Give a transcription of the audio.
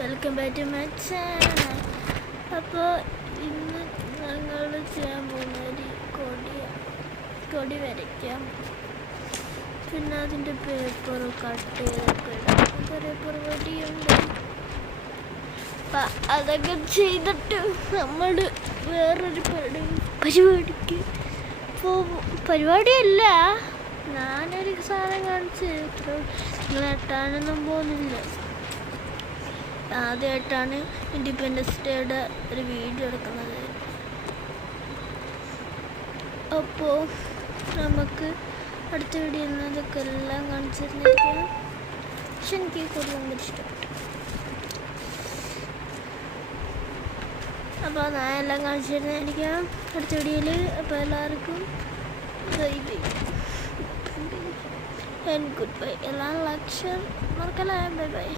Welcome back to my channel. അപ്പോൾ ഇന്ന് ഞങ്ങൾ ചെയ്യാൻ പോകുന്ന ഒരു കൊടി വരയ്ക്കാം. പിന്നെ അതിൻ്റെ പേപ്പർ കട്ട് ചെയ്തൊക്കെ ഇടാം. കുറേ പരിപാടിയുണ്ട്. അപ്പം അതൊക്കെ ചെയ്തിട്ട് നമ്മൾ വേറൊരു പരിപാടിക്ക് പോകും. പരിപാടിയല്ല, ഞാനൊരു സാധനം കാണിച്ച് നിങ്ങൾ എട്ടാനൊന്നും പോകുന്നില്ല. ആദ്യമായിട്ടാണ് ഇൻഡിപെൻഡൻസ് ഡേയുടെ ഒരു വീഡിയോ എടുക്കുന്നത്. അപ്പോൾ നമുക്ക് അടുത്ത വീഡിയോ ഇതൊക്കെ എല്ലാം കാണിച്ചിരുന്നിരിക്കാം. പക്ഷെ എനിക്ക് കൂടുതൽ ഭയങ്കര ഇഷ്ടപ്പെട്ടു. അപ്പോൾ ഞാൻ എല്ലാം കാണിച്ചിരുന്നിരിക്കാം അടുത്ത വീഡിയോയിൽ. അപ്പോൾ എല്ലാവർക്കും bye bye and good bye. എല്ലാം ലക്ഷ്യം മറക്കല. Bye bye.